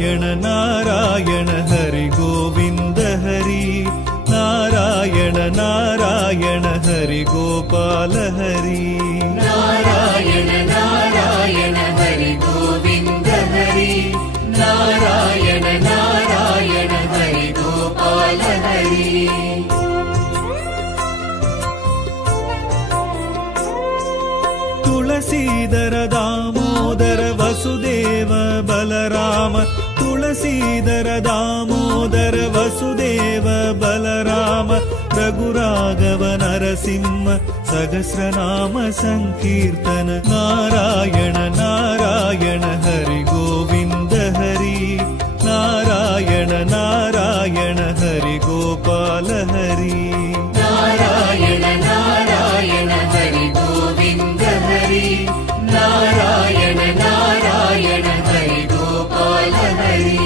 नारायण नारायण हरि गोविन्द हरि नारायण नारायण हरि गोपाल हरि नारायण नारायण हरि गोविन्द हरि नारायण नारायण हरि गोपाल हरि तुलसीधर दामोदर वसुदेव बलराम तुलसीधर दामोदर वसुदेव बलराम रघुराघव नरसिंह सहस्रनाम संकीर्तन नारायण नारायण हरि गोविन्द हरि नारायण नारायण हरि गोपाल हरि नारायण नारायण हरि गोविन्द हरि नारायण नारायण हरि गोपाल हरि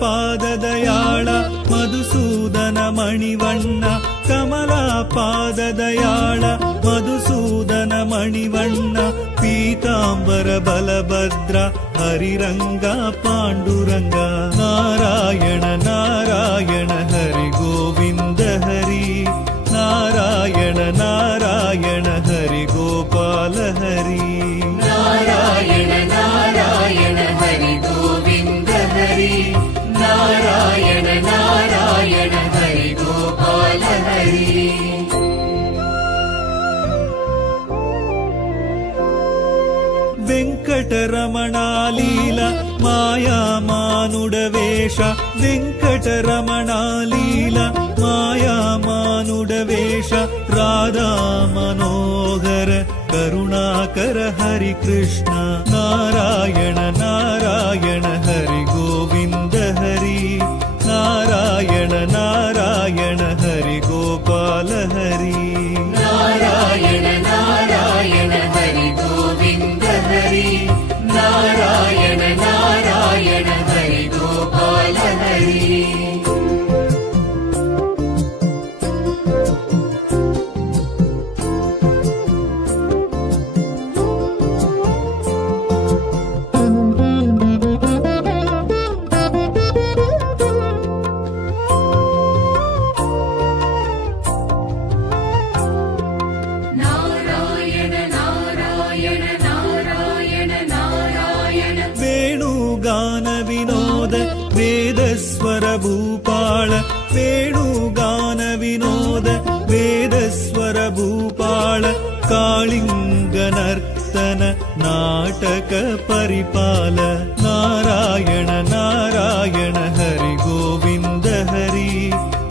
पाददयाळ मधुसूदन मणिवण्ण कमला पाददयाळ मधुसूदन मणिवण्ण पीताम्बर बलभद्र हरिरंगा पाण्डुरंगा नारायण नारायण हरि गोविन्द हरि नारायण नारायण हरि गोपाल हरि नारायण नारायण हरि गोविन्द हरि नारायण नारायण हरि गोपाल हरि वेंकटरमणा लीला माया मानुडवेश वेंकटरमणा लीला माया मानुडवेश राधा मनोहर करुणाकर हरि कृष्ण नारायण नारायण हरि गोविन्द हरि नारायण नारायण हरि गोपाल हरि नारायण नारायण हरि गोविन्द हरि नारायण नारायण हरि गोपाल हरि वेदस्वर भूपाल वेणुगान विनोद वेदस्वर भूपाल कालिंग नर्तन नाटक परिपाल नारायण नारायण हरि गोविन्द हरि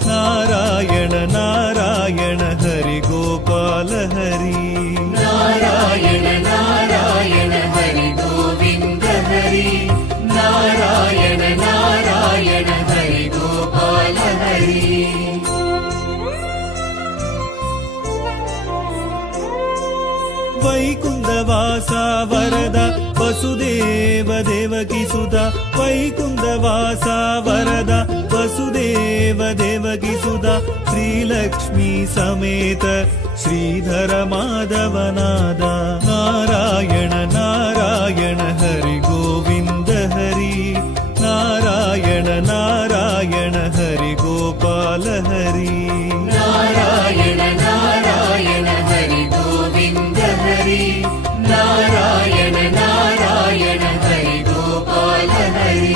नारायण नारायण हरि गोपाल हरि नारायण नारायण हरि गोविन्द हरि नारायण नारायण हरि गोपाल हरि वैकुंठवासा वरदा वसुदेव देवकी सुता वैकुंठवासा वरदा वसुदेव देवकी सुता श्रीलक्ष्मी समेत श्रीधर माधव नादा नारायण नारायण हरि गोविन्द हरि नारायण नारायण हरि गोपाल हरि नारायण नारायण हरि गोविन्द हरि नारायण नारायण हरि गोपाल हरि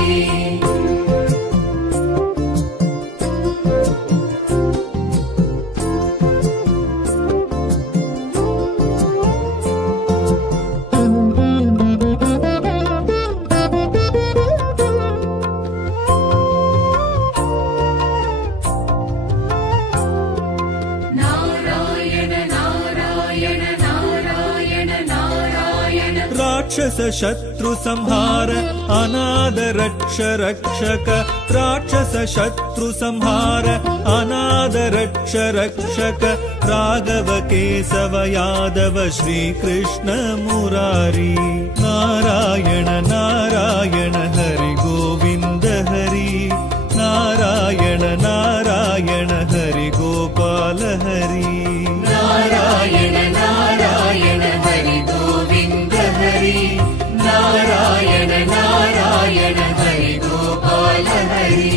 राक्षस शत्रु संहार अनाद रक्ष रक्षक राक्षस शत्रु संहार अनाद रक्ष रक्षक राघव केशव यादव श्री कृष्ण मुरारी नारायण नारायण हरि गोविंद हरि नारायण नारायण हरि गोपाल हरि नारायण नारायण हरि गोविंद हरि नारायण नारायण हरि गोपाल हरि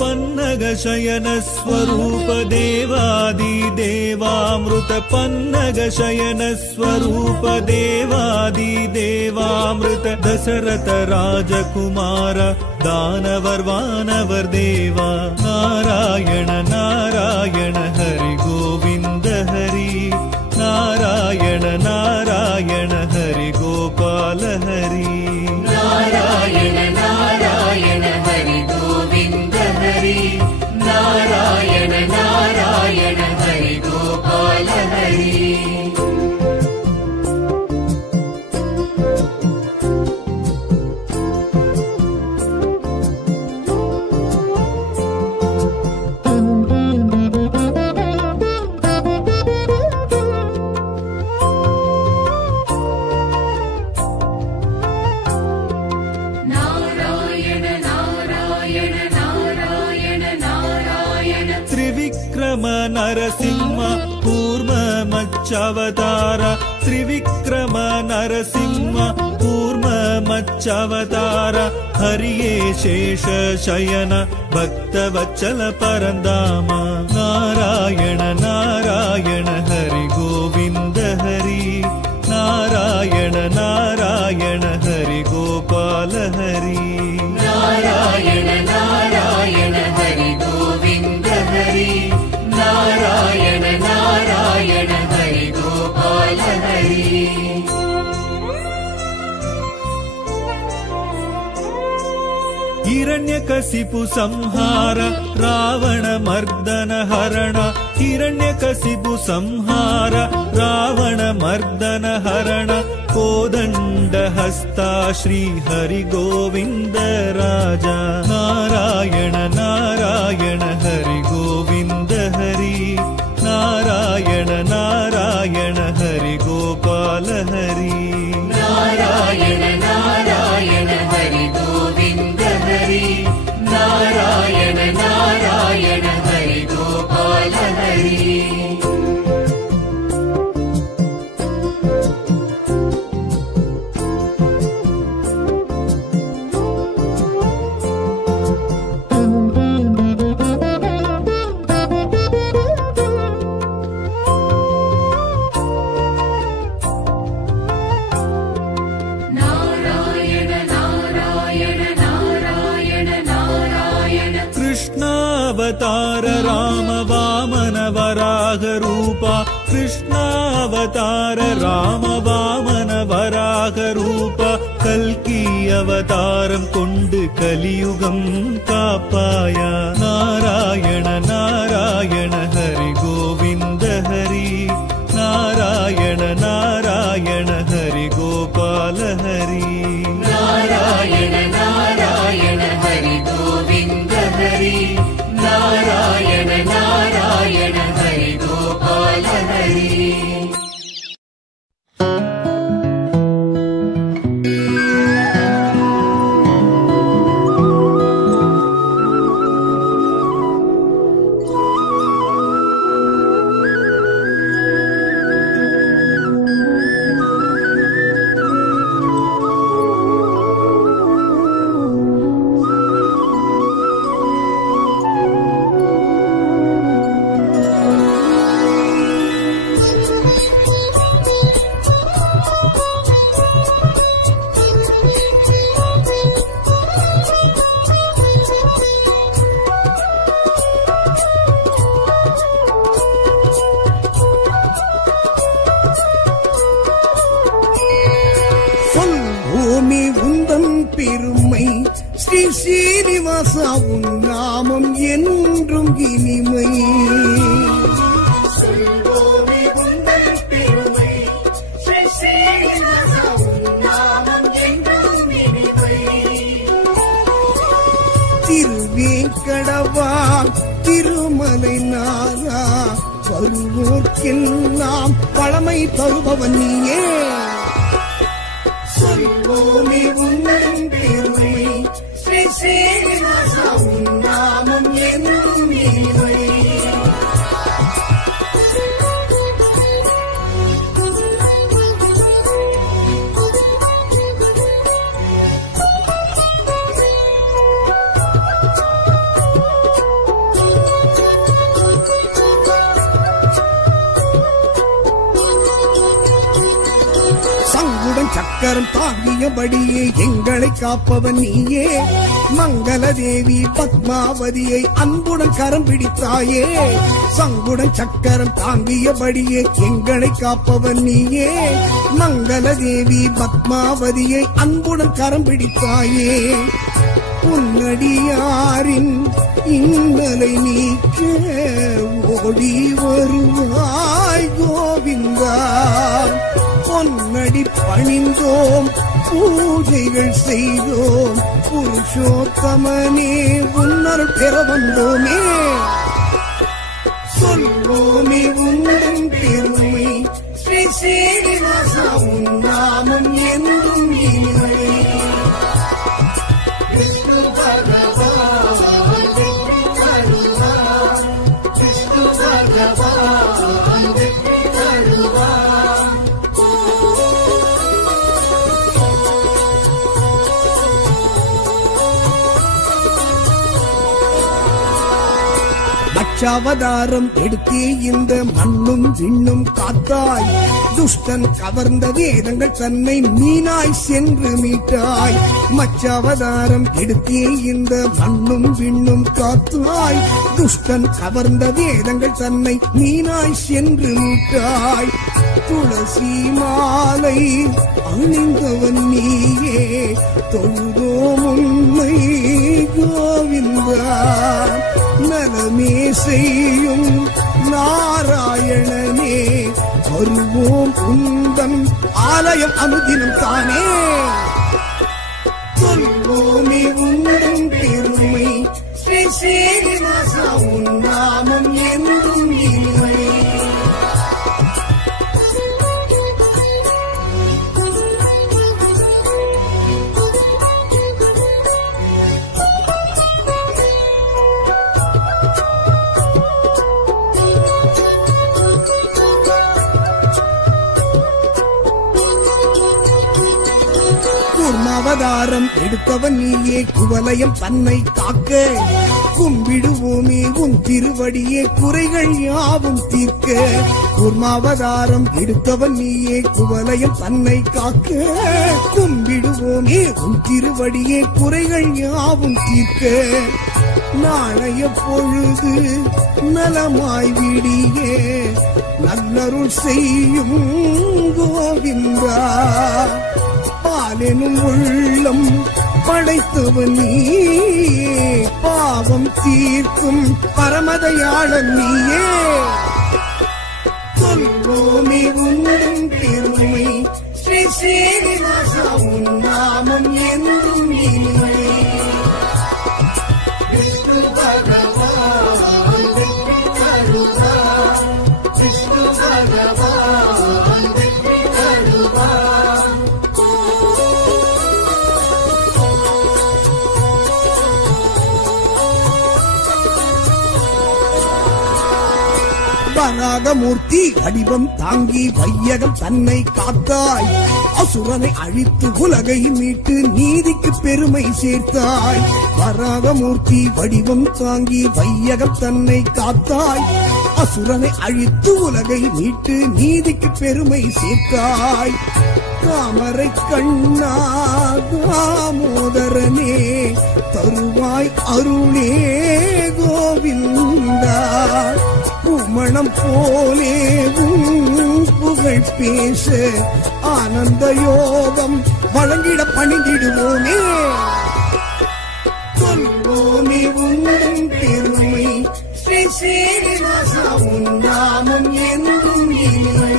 पन्नग शयन स्वरूप देवादि देवामृत पन्नग शयन स्वरूप देवादि देवामृत दशरथ राजकुमार दानवर वानवर देवा नारायण नारायण हरि गोविंद हरि नारायण नारायण हरि गोपाल हरि नारायण नारायण हरि गोविंद हरि नारायण नारायण हरि गोपाल हरि नरसिंह कूर्म मच्चावतार त्रिविक्रम नरसिंह कूर्म मच्चावतार हरिये शेष शयन भक्तवत्सल परंदाम नारायण नारायण हरि गोविंद हरि नारायण नारायण हरि गोपाल हरि नारायण नारायण हरि गोविंद हरि नारायण नारायण हरि गोपाल हरि हिरण्यकशिपु संहार रावण मर्दन हरण हिरण्यकशिपु संहार रावण मर्दन हरण कोदंड हस्ता श्री हरि गोविंद राजा नारायण नारायण हरि गोविंद हरि नारायण नारायण हरि गोपाल हरि नारायण नारायण हरि गोविंद हरि नारायण नारायण हरि गोपाल हरि कृष्णावतार राम वामन वराह रूपा कृष्णावतार राम वामन वराह रूपा कल्कि अवतारम कोंडु कलियुगम कापाया नारायण नारायण हरि गोविंद हरि नारायण नारायण हरि गोपाल हरि नारायण नारायण हरि गोविंद हरि नारायण नारायण हरि गोपाल हरि ஸ்ரீ ஸ்ரீனிவாசா உன் நாமம் என்றும் இனிமை திருவேங்கடவா திருமலை நாதா வருவோர்க்கெல்லாம் பழமை தருபவன் நீயே. சொல்வோமே உன்னும் பெருமை ஸ்ரீ ஸ்ரீனிவாசா உன் நாமம் என்றும் இனிமை. சக்கரம் தாங்கியபடியே எங்களை காப்பவன் நீயே. மங்கள தேவி பத்மாவதியை அன்புடன் கரம் பிடித்தாயே. சங்குடன் சக்கரம் தாங்கியபடியே எங்களை காப்பவன் நீயே. மங்கள தேவி பத்மாவதியை அன்புடன் கரம் பிடித்தாயே. உன்னடியாரின் இன்னலை நீக்க ஓடி வருவாய் கோவிந்தா. பொன்னடி பணிந்தோம் பூஜைகள் செய்தோம் புருஷோத்தமனே உன்னருள் பெற வந்தோமே. சொல்வோமே உந்தன் பெருமை ஸ்ரீ ஸ்ரீனிவாசா உன் நாமம் என்றும் இனிமை. விஷ்ணு பகவான் வெற்றி தருவான், விஷ்ணு பகவான் வெற்றி தருவான். அவதாரம் எடுத்தே இந்த மண்ணும் விண்ணும் காத்தாய். துஷ்டன் கவர்ந்த வேதங்கள் தன்னை மீனாய் சென்று மீட்டாய். மச்சாவதாரம் எடுத்தே இந்த மண்ணும் விண்ணும் காத்தாய். துஷ்டன் கவர்ந்த வேதங்கள் தன்னை மீனாய் சென்று மீட்டாய். துளசி மாலை அணிந்தவன் நீயே தொழுதோம் உன்னை கோவிந்தா. நலமே செய்யும் நாராயணனே வருவோம் உந்தன் ஆலயம் அனுதினம் தானே. சொல்வோமே உந்தன் பெருமை ஸ்ரீ ஸ்ரீனிவாசா உன் நாமம் என்றும் இனிமை. அவதாரம் எடுத்தவன் நீயே குவலயம் தன்னை காக்க. கும்பிடுவோமே உன் திருவடியே குறைகள் யாவும் தீர்க்க. கூர்மாவதாரம் எடுத்தவன் நீயே குவலயம் தன்னை காக்க. கும்பிடுவோமே உன் திருவடியே குறைகள் யாவும் தீர்க்க. நாளைய பொழுது நலமாய் விடியே நல்லருள் செய்யும் கோவிந்தா. பாலெனும் உள்ளம் படைத்தவன் நீயே பாவம் தீர்க்கும் பரமதயாளன் நீயே. சொல்வோமே உந்தன் பெருமை ஸ்ரீ ஸ்ரீனிவாசா உன் நாமம் என்றும் இனிமை. விஷ்ணு பகவான் வெற்றி தருவான், விஷ்ணு பகவான் வெற்றி தருவான். வராகமூர்த்தி வடிவம் தாங்கி வையகம் தன்னை காத்தாய். அசுரனை அழித்து உலகை மீட்டு நீதிக்கு பெருமை சேர்த்தாய். வராகமூர்த்தி வடிவம் தாங்கி வையகம் தன்னை காத்தாய். அசுரனை அழித்து உலகை மீட்டு நீதிக்கு பெருமை சேர்த்தாய். தாமரை கண்ணா தாமோதரனே தருவாய் அருளே கோவிந்தா. பூமணம் போலே புகழ் பேச ஆனந்த யோகம் வழங்கிட பணிந்திடுவோமே. சொல்வோமே உந்தன் பெருமை ஸ்ரீ ஸ்ரீனிவாசா உன் நாமம் என்றும் இனிமை.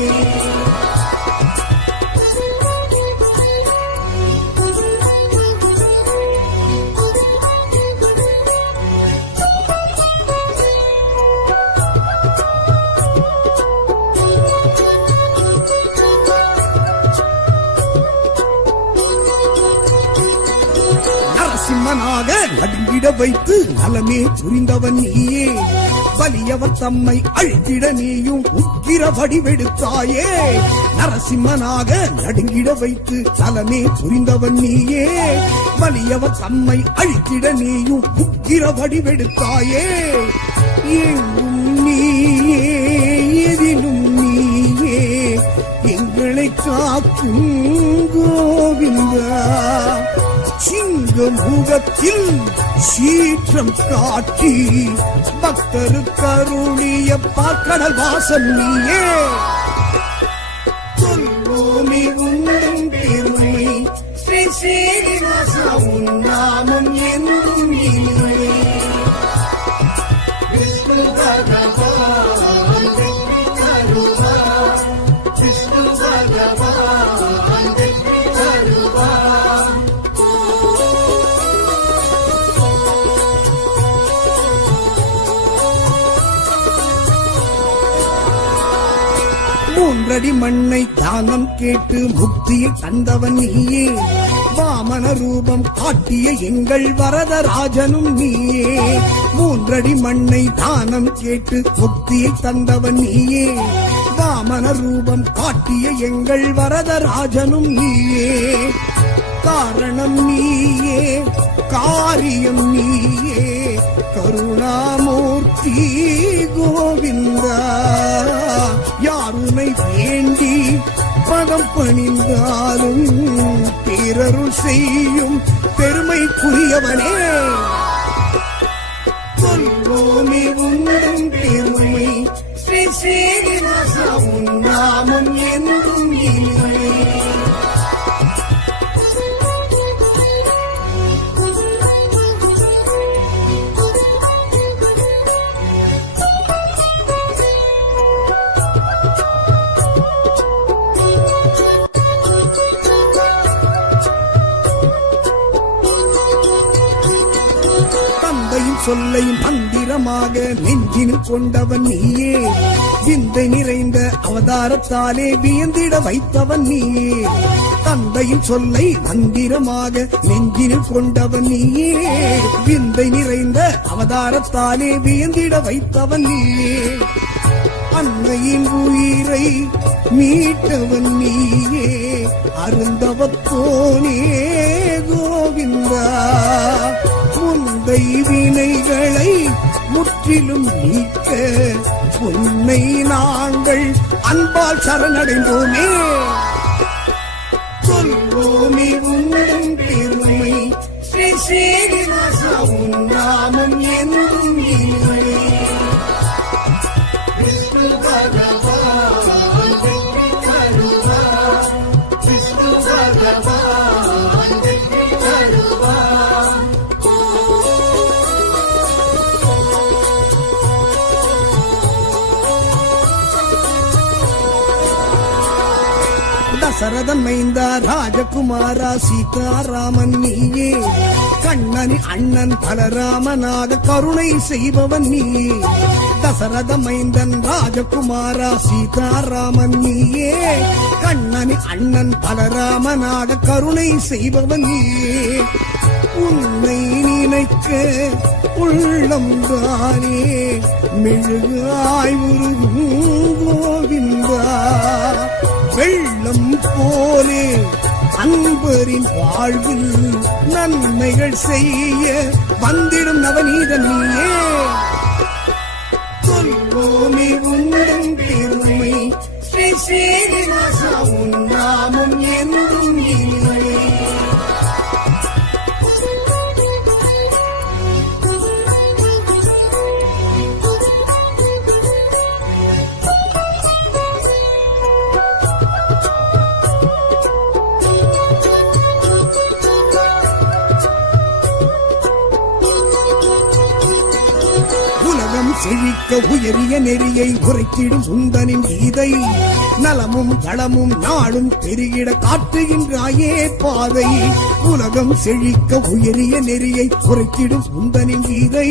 நடுங்கிட வைத்து நலமே புரிந்தவன் நீயே. வலியவர் தம்மை அழித்திட நீயும் உக்கிர வடிவெடுத்தாயே. நரசிம்மனாக நடுங்கிட வைத்து நலமே புரிந்தவன் நீயே. வலியவர் தம்மை அழித்திட நீயும் உக்கிர வடிவெடுத்தாயே. எங்கும் நீயே எதிலும் நீயே எங்களை காக்கும் கோவிந்தா. சிங்க முகத்தில் சீற்றம் காட்டி பக்தருக்கு அருளிய பாக்கடல் வாசம் நீயே. சொல்வோமே உன்னும் பெருமை ஸ்ரீ ஸ்ரீனிவாசா உன் நாமம் என்றும் இனிமை. விஷ்ணு பகவான் வெற்றி தருவார். விஷ்ணு பகவான் வெற்றி தருவார். மூன்றடி மண்ணை தானம் கேட்டு முக்தியை தந்தவன் நீயே. வாமன ரூபம் காட்டிய எங்கள் வரதராஜனும் நீயே. மூன்றடி மண்ணை தானம் கேட்டு முக்தியை தந்தவன் நீயே. வாமன ரூபம் காட்டிய எங்கள் வரதராஜனும் நீயே. காரணம் நீயே காரியம் நீயே கருணாமூர்த்தி கோவிந்தா. யாருனை வேண்டி பதம் பணிந்தாலும் பேரருள் செய்யும் பெருமைக்குரியவனே. சொல்வோமே உன்னும் பெருமை ஸ்ரீ ஸ்ரீனிவாசா உன் நாமம் என்றும் இனிமை. சொல்லையும் மந்திரமாக நெஞ்சினில் கொண்டவன் நீயே. விந்தை நிறைந்த அவதாரத்தாலே வியந்திட வைத்தவன் நீயே. தந்தையின் சொல்லை மந்திரமாக நெஞ்சினில் கொண்டவன் நீயே. விந்தை நிறைந்த அவதாரத்தாலே வியந்திட வைத்தவன் நீயே. அன்னையின் உயிரை மீட்டவன் நீயே. அருந்தவத்தோனே கோவிந்தா. முந்தை வினைகளை முற்றிலும் நீக்க உன்னை நாங்கள் அன்பால் சரணடைந்தோமே. சொல்வோமே உன்னும் பெருமை ஸ்ரீ ஸ்ரீனிவாசா உன் நாமம் என்றும் இனிமை. விஷ்ணு பகவான் வெற்றி தருவார். விஷ்ணு பகவான் வெற்றி தருவார். தசரதன் மைந்தா ராஜகுமாரா சீதாராமன் நீயே. கண்ணனின் அண்ணன் பலராமனாக கருணை செய்பவன் நீயே. தசரத மைந்தன் ராஜகுமாரா சீதாராமன் நீயே. கண்ணனின் அண்ணன் பலராமனாக கருணை செய்பவன் நீயே. உன்னை நினைக்க உள்ளம் தானே மெழுகாய் உருகும் கோவிந்தா. வெள்ளம் போலே அன்பரின் வாழ்வில் நன்மைகள் செய்ய வந்திடும் நவநீதன் நீயே. சொல்வோமே உன்னும் பெருமை ஸ்ரீ ஸ்ரீனிவாசா உன் நாமம் என்றும் இனிமை. செழிக்க உயரிய நெறியை உரைத்திடும் உந்தனின் கீதை. நலமும் களமும் நாளும் பெருகிட காட்டுகின்றாயே பாதை. உலகம் செழிக்க உயரிய நெறியை உரைத்திடும் உந்தனின் கீதை.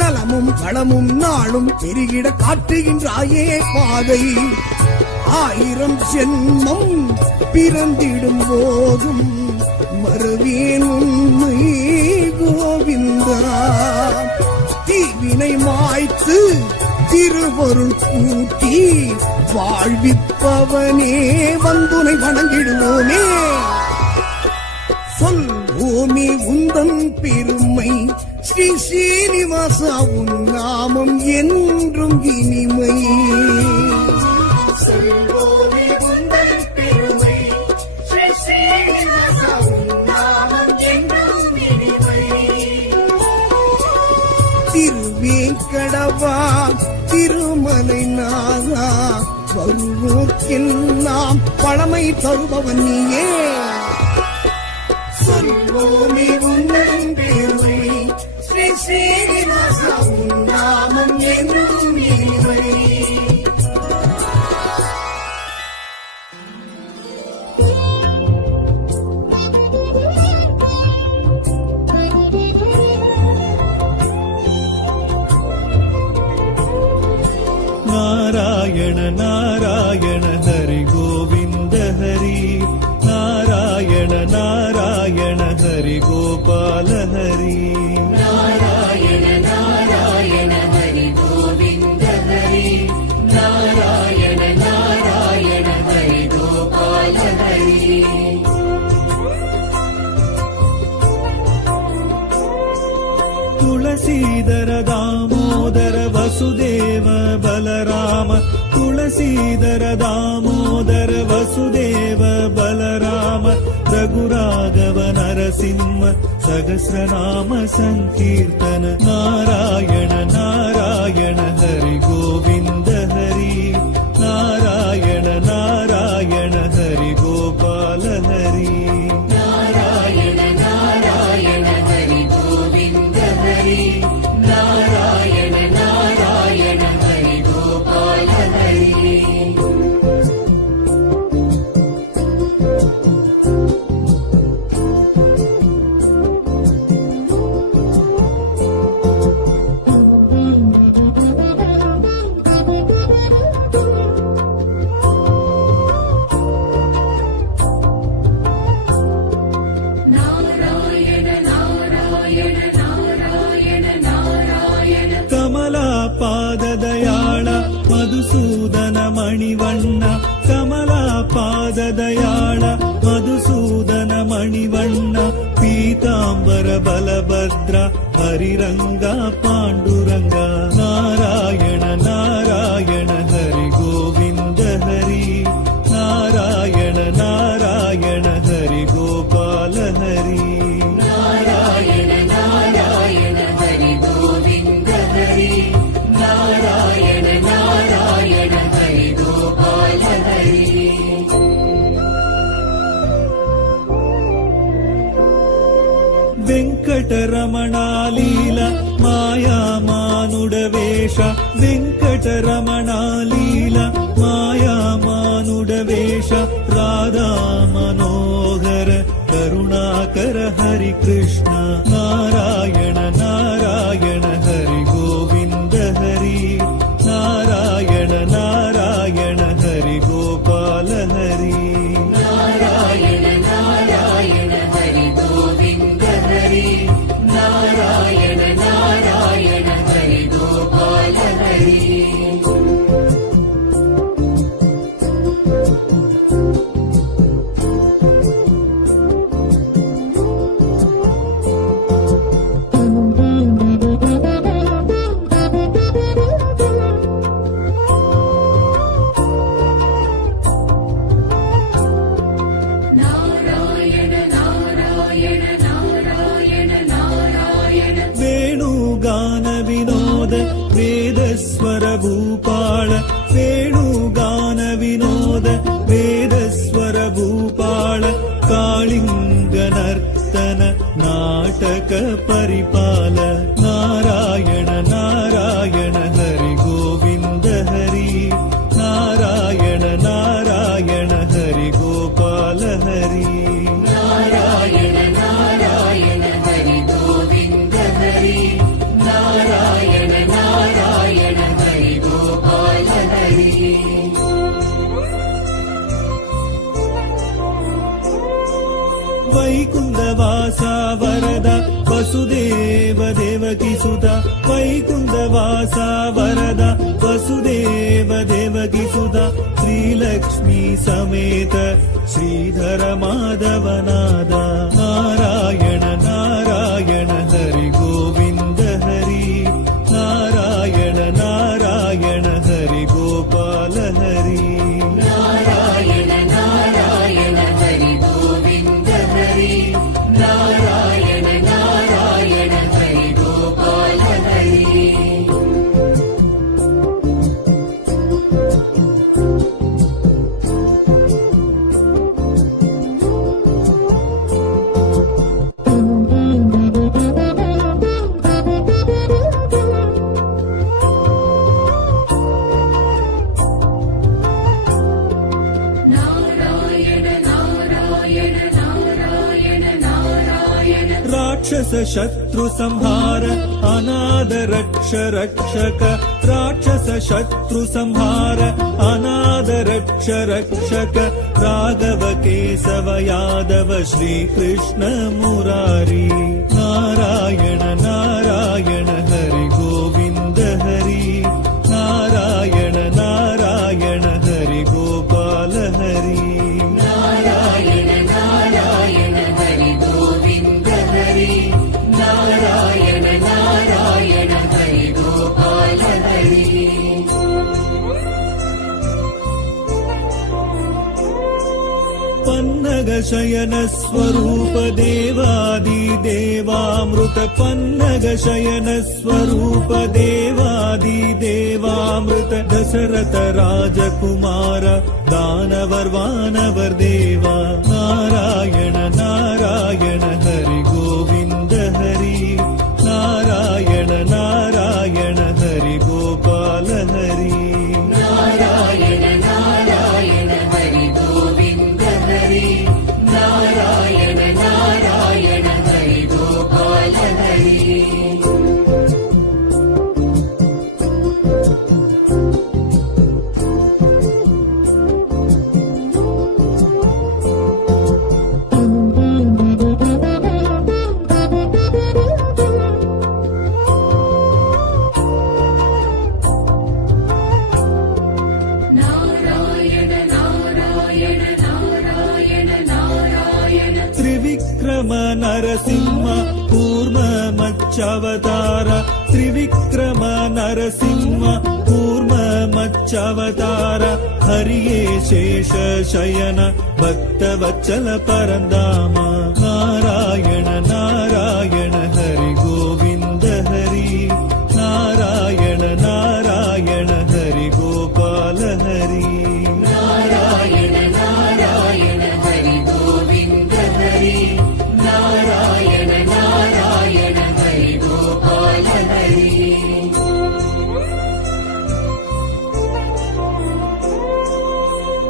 நலமும் களமும் நாளும் பெருகிட காட்டுகின்றாயே பாதை. 1000 ஜென்மம் பிறந்திடும் போதும் மறுவேன் உண்மை கோவிந்தா. கோவிந்தா தீவினை மாய்த்து திருவருள் கூட்டி வாழ்விப்பவனே வந்துனை வணங்கிடுவோமே. சொல்வோமே உந்தன் பெருமை ஸ்ரீ ஸ்ரீனிவாசா உன் நாமம் என்றும் இனிமை. சொல்வோமே உந்தன் பெருமை ஸ்ரீ ஸ்ரீனிவாசா உன் நாமம் என்றும் இனிமை. திருவேங்கடவா திருமலை நாதா வருவோர்க்கெல்லாம் பழமை தருபவன் நீயே. சொல்வோமே உந்தன் பெருமை ஸ்ரீ ஸ்ரீனிவாசா உன் நாமம் என்றும் இனிமை. நாராயண நாராயண ஹரி கோவிந்த ஹரி நாராயண நாராயண ஹரி கோபால ஹரி நாராயண நாராயண ஹரி கோவிந்த ஹரி நாராயண நாராயண ஹரி கோபால ஹரி. துளசீதர தாமோதர வசுதேவ பலராம துளசீதர தாமோதர வசுதேவ பலராம ரகுராகவ நரசிம்ம சகஸ்ரநாம சங்கீர்த்தன நாராயண நாராயண ஹரி கோவிந்த ஹரி நாராயண நாராயண ஹரி கோபால ஹரி நாராயண நாராயண ஹரி கோவிந்த ஹரி நாராயண நாராயண ஹரி கோபால ஹரி. நாராயண நாராயண நாராயண நாராயண கமலா பாததயாள மதுசூதன மணிவண்ண கமலா பாததயாள மதுசூதன மணிவண்ண பீதாம்பர பலபத்ர ஹரிரங்க பாண்டுரங்க நாராயண நாராயಣ ஹரி கோவிந்த ஹரி நாராயಣ நாராயಣ ஹரி கோபால ஹரி நாராயண நாராயண ஹரி கோவிந்த ஹரி நாராயண நாராயண ஹரி கோபால ஹரி. వెంకటరమణాలీల మాయామానుడవేష వెంకటరమణాలీల మాయామానుడవేష రాధా మనోహర కరుణాకర హరి కృష్ణ నారాయణ నారాయణ హరి గోవింద హరి నారాయణ నారాయణ హరి గోపాల హరి நாராயண நாராயண ஹரி கோவிந்த ஹரி நாராயண நாராயண ஹரி கோபால ஹரி. நாராயண நாராயண நாராயண நாராயண வேணுகான வினோத வேதஸ்வர பூபாள வேணுகான வினோத வேதஸ்வர பூபாள காளிங்க நர்த்தன நாடக பரிபால நாராயண நாராயண ஹரி கோவிந்த ஹரி நாராயண நாராயண ஹரி கோபால ஹரி நாராயண நாராயண ஹரி கோவிந்த ஹரி நாராயண நாராயண ஹரி கோபால ஹரி. வைகுந்த வாசா வரத வசுதேவ सुधा वैकुण्ठवासा वरदा वसुदेव देवकी सुधा श्रीलक्ष्मी समेत श्रीधर माधवनादा नारायण नारायण हरि गोविन्द हरि नारायण नारायण हरि गोपाल हरि नारायण नारायण हरि गोविन्द हरि नारायण नारायण हरि गोपाल हरि राक्षस शत्रु संहार अनाद रक्ष रक्षक राक्षस शत्रु संहार अनाद रक्ष रक्षक राघव केशव यादव श्री कृष्ण मुरारी नारायण नारायण हरि गोविन्द हरि नारायण नारायण हरि गोपाल हरि नारायण नारायण हरि गोविन्द हरि नारायण नारायण हरि गोपाल हरि पन्नग शयन स्वरूप देवादि देवामृत पन्नग शयन स्वरूप देवादि देवामृत दशरथ राजकुमार दानवर वानवर देवा नारायण नारायण हरि गोविन्द हरि नारायण नारायण हरि गोपाल हरि नारायण नारायण हरि गोविन्द हरि नारायण नारायण हरि गोपाल हरि त्रिविक्रम नरसिंह कूर्म मच्चावतार त्रिविक्रम नरसिंह कूर्म मच्चावतार हरिये शेष शयन भक्तवत्सल परन्दाम नारायण नारायण हरि गोविन्द हरि नारायण नारायण हरि गोपाल हरि नारायण नारायण हरि गोविन्द हरि नारायण नारायण हरि गोपाल हरि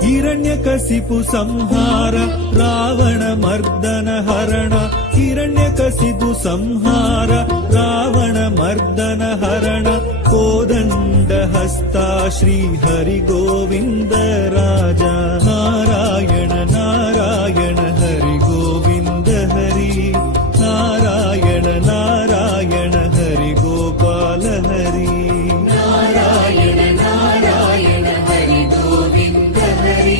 हिरण्यकशिपु संहार रावण मर्दन हरण हिरण्यकशिपु संहार रावण मर्दन हरण कोदंड हस्ता श्री हरि गोविन्द राजा नारायण नारायण हरि गोविन्द हरि नारायण नारायण हरि गोपाल हरि नारायण नारायण हरि गोविन्द हरि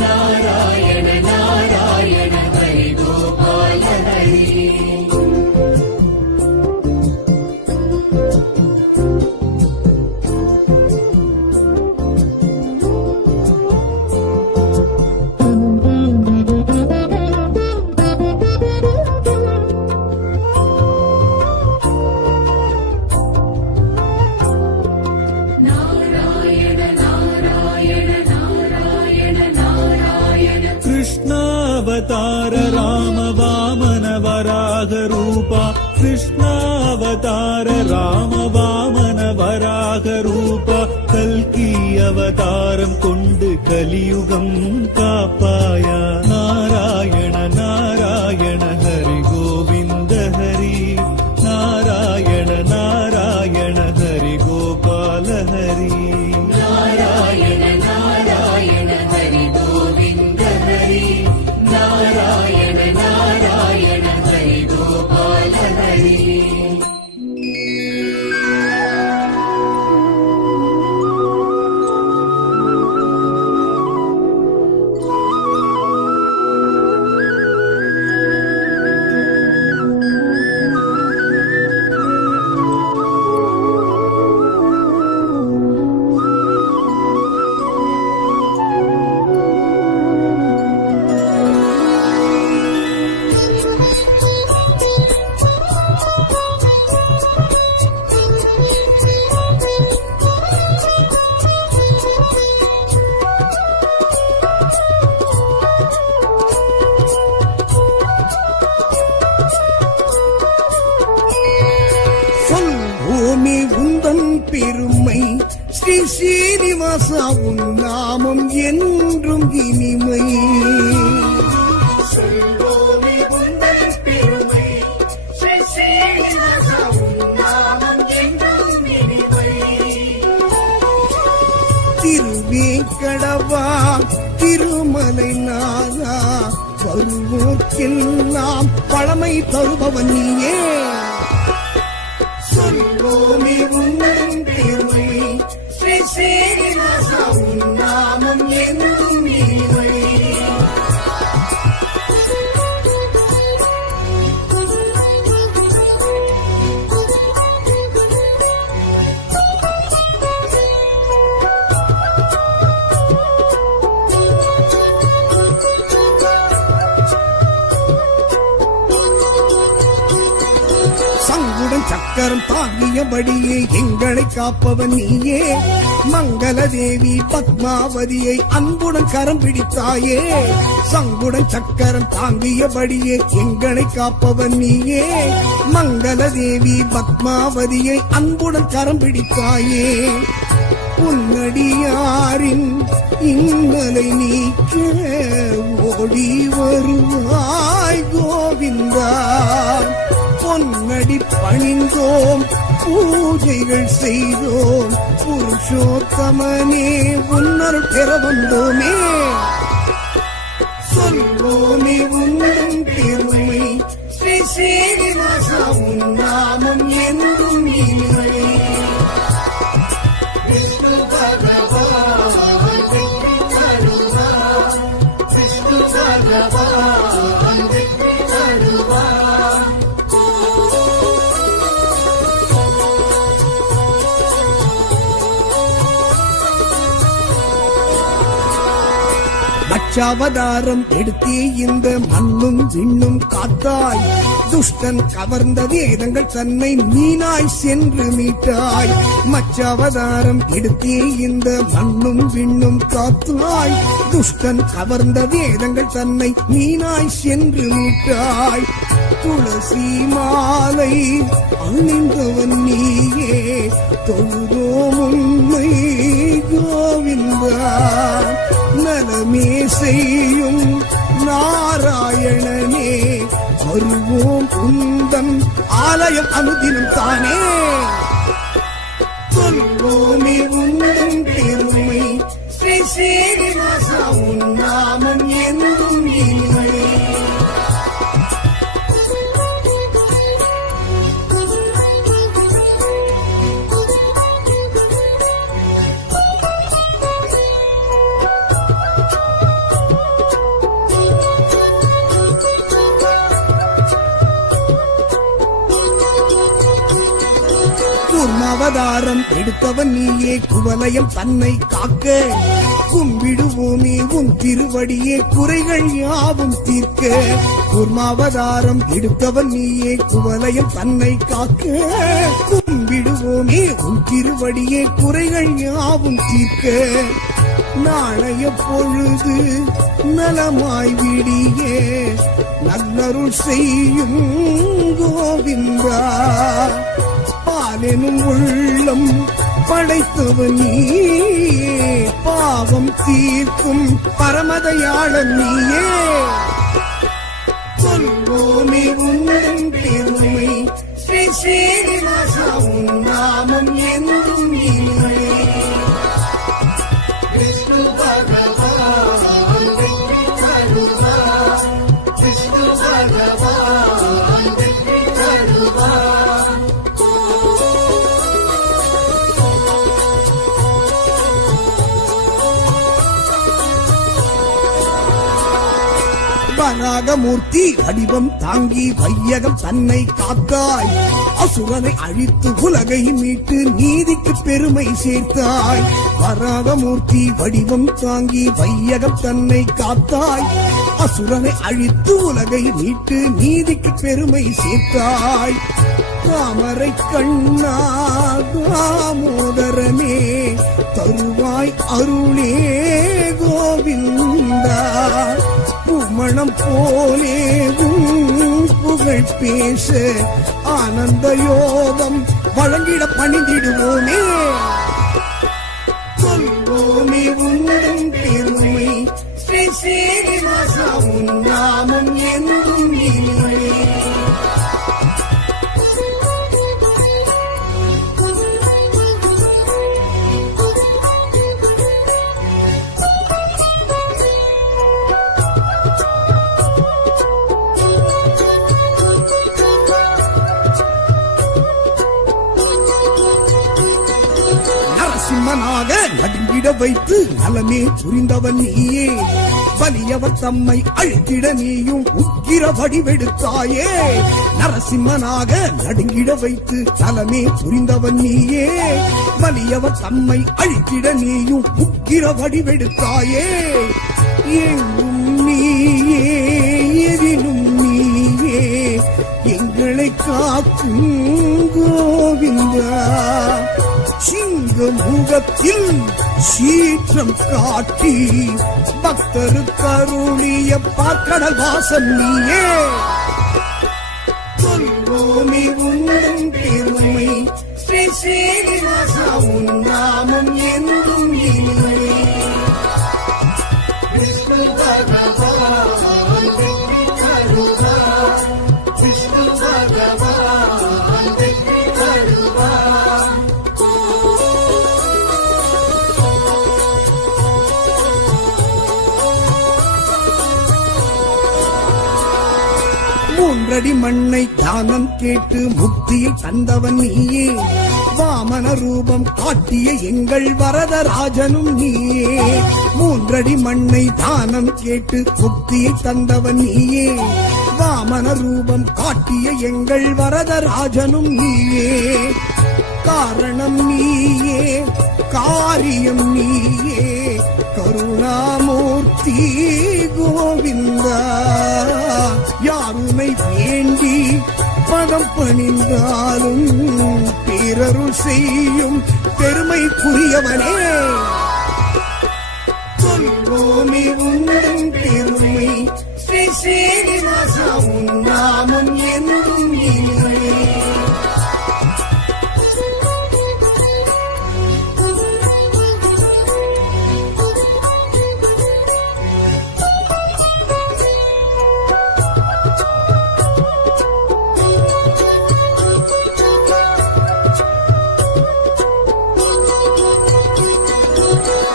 नारायण नारायण हरि गोपाल हरि नारायण नारायण नारायण नारायण कृष्णावतार राम वामन वराह रूपा कृष्णावतार राम वामन वराह रूपा कल्कि अवतारम कोंडु कलियुगम कापाया नारायण नारायण हरि गोविन्द हरि नारायण नारायण हरि गोपाल हरि नारायण नारायण हरि गोविन्द हरि नारायण नारायण हरि गोपाल हरि சொல்வோமே உந்தன் பெருமை ஸ்ரீ ஸ்ரீனிவாசா உன் நாமம் என்றும் இனிமை. சொல்வோமே உந்தன் பெருமை ஸ்ரீ ஸ்ரீனிவாசா உன் நாமம் என்றும் இனிமை. திருவேங்கடவா திருமலை நாதா வருவோர்க்கெல்லாம் பழமை தருபவன் நீயே. சொல்வோமே உந்தன் பெருமை ஸ்ரீ ஸ்ரீனிவாசா உன் நாமம் என்றும் இனிமை. சங்குடன் சக்கரம் தாங்கியபடியே எங்களை காப்பவன் நீயே. மங்கள தேவி பத்மாவதியை அன்புடன் கரம் பிடித்தாயே. சங்குடன் சக்கரம் தாங்கியபடியே எங்களை காப்பவன் நீயே. மங்கள தேவி பத்மாவதியை அன்புடன் கரம் பிடித்தாயே. உன்னடியாரின் இன்னலை நீக்க ஓடி வருவாய் கோவிந்தா. பொன்னடி பணிந்தோம் பூஜைகள் செய்தோம் புருஷோத்தமனே உன்னருள் பெற வந்தோமே. சொல்வோமே உந்தன் பெருமை ஸ்ரீ ஸ்ரீனிவாசா உன் நாமம் என்றும் இனிமை. விஷ்ணு பகவான் வெற்றி தருவார். விஷ்ணு பகவான் வெற்றி தருவார். லட்சாவதாரம் எடுத்தே இந்த மண்ணும் விண்ணும் காத்தாய். துஷ்டன் கவர்ந்த வேதங்கள் தன்னை மீனாய் சென்று மீட்டாய். மச்சாவதாரம் எடுத்தே இந்த மண்ணும் விண்ணும் காத்தாய். துஷ்டன் கவர்ந்த வேதங்கள் தன்னை மீனாய் சென்று மீட்டாய். துளசி மாலை அணிந்தவன் நீயே தொழுதோம் உன்னை கோவிந்தா. நலமே செய்யும் நாராயணனே வருவோம் உந்தன் ஆலயம் அனுதினம் தானே. சொல்வோமே உந்தன் பெருமை ஸ்ரீ ஸ்ரீனிவாசா உன் நாமம் என்றும் இனிமை. அவதாரம் எடுத்தவன் நீயே குவலயம் தன்னை காக்க. கும்பிடுவோமே உன் திருவடியே குறைகள் யாவும் தீர்க்க. கூர்மாவதாரம் எடுத்தவன் நீயே குவலயம் தன்னை காக்க. கும்பிடுவோமே உன் திருவடியே குறைகள் யாவும் தீர்க்க. நாளைய பொழுது நலமாய் விடியே நல்லருள் செய்யும் கோவிந்தா. பாலெனும் உள்ளம் படைத்தவன் நீயே பாவம் தீர்க்கும் பரமதயாளன் நீயே. சொல்வோமே உந்தன் பெருமை ஸ்ரீ ஸ்ரீனிவாசா உன் நாமம் என்றும் இனிமை. விஷ்ணு பகவான் வெற்றி தருவார். விஷ்ணு பகவான் வெற்றி தருவார். வராகமூர்த்தி வடிவம் தாங்கி வையகம் தன்னை காத்தாய். அசுரனை அழித்து உலகை மீட்டு நீதிக்கு பெருமை சேர்த்தாய். வராகமூர்த்தி வடிவம் தாங்கி வையகம் தன்னை காத்தாய். அசுரனை அழித்து உலகை மீட்டு நீதிக்கு பெருமை சேர்த்தாய். தாமரை கண்ணா தாமோதரனே தருவாய் அருளே கோவிந்தா. பூமணம் போலே புகழ் பேச ஆனந்த யோகம் வழங்கிட பணிந்திடுவோமே. சொல்வோமே உந்தன் பெருமை ஸ்ரீ சீனிவாசா, உன் நாமம் என்றும் இனிமை. நரசிம்மனாக நடுங்கிட வைத்து நலமே புரிந்தவன் நீயே. வலியவர் தம்மை அழித்திட நீயும் உக்கிர வடிவெடுத்தாயே. நரசிம்மனாக நடுங்கிட வைத்து நலமே புரிந்தவன் நீயே. வலியவர் தம்மை அழித்திட நீயும் உக்கிர வடிவெடுத்தாயே. எங்கும் நீயே எதிலும் நீயே எங்களை காக்கும் கோவிந்தா. சிங்க முகத்தில் சீற்றம் காட்டி பக்தருக்கு அருளிய பாக்கடல் வாசம் நீயே. சொல்வோமே உந்தன் பெருமை ஸ்ரீ சீனிவாசா, உன் நாமம் என்றும் இனிமை. விஷ்ணு பகவான் வெற்றி தருவார், விஷ்ணு பகவான் வெற்றி தருவார். மூன்றடி மண்ணை தானம் கேட்டு முக்தியை தந்தவன் நீயே. வாமன ரூபம் காட்டிய எங்கள் வரதராஜனும் நீயே. மூன்றடி மண்ணை தானம் கேட்டு முக்தியை தந்தவன் நீயே. வாமன ரூபம் காட்டிய எங்கள் வரதராஜனும் நீயே. காரணம் நீயே, காரியம் நீயே, கருணாமூர்த்தி கோவிந்தா. யாருமை வேண்டி பதம் பணிந்தாலும் பிறருள் செய்யும் பெருமைக்குரியவனே. சொல்வோமே உந்தன் பெருமை ஸ்ரீ சீனிவாசா, உன் நாமம் என்றும் இனிமை.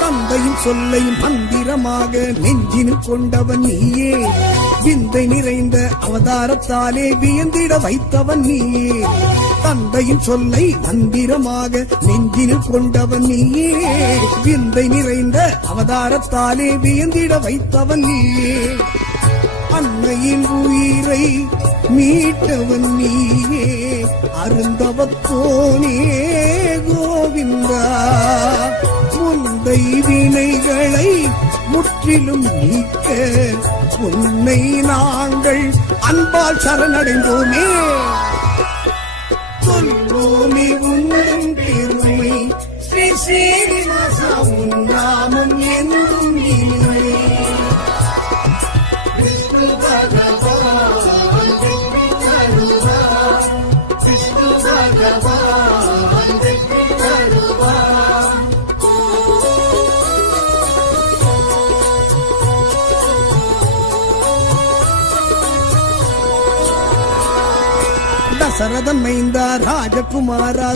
தந்தையின் சொல்லை மந்திரமாக நெஞ்சினில் கொண்டவன் நீயே. விந்தை நிறைந்த அவதாரத்தாலே வியந்திட வைத்தவன் நீயே. தந்தையின் சொல்லை மந்திரமாக நெஞ்சினில் கொண்டவன் நீயே. விந்தை நிறைந்த அவதாரத்தாலே வியந்திட வைத்தவன் நீயே. அன்னையின் உயிரை மீட்டவன் நீயே. அருந்தவத்தோனே கோவிந்தா. முந்தை வினைகளை முற்றிலும் நீக்க உன்னை நாங்கள் அன்பால் சரணடைந்தோமே. சொல்வோமே உந்தன் பெருமை ஸ்ரீ சீனிவாசா, உன் நாமம் என்றும் இனிமை. விஷ்ணு பகவான் வெற்றி தருவார், விஷ்ணு பகவான் வெற்றி தருவார். தசரதன் மைந்தா ராஜகுமாரா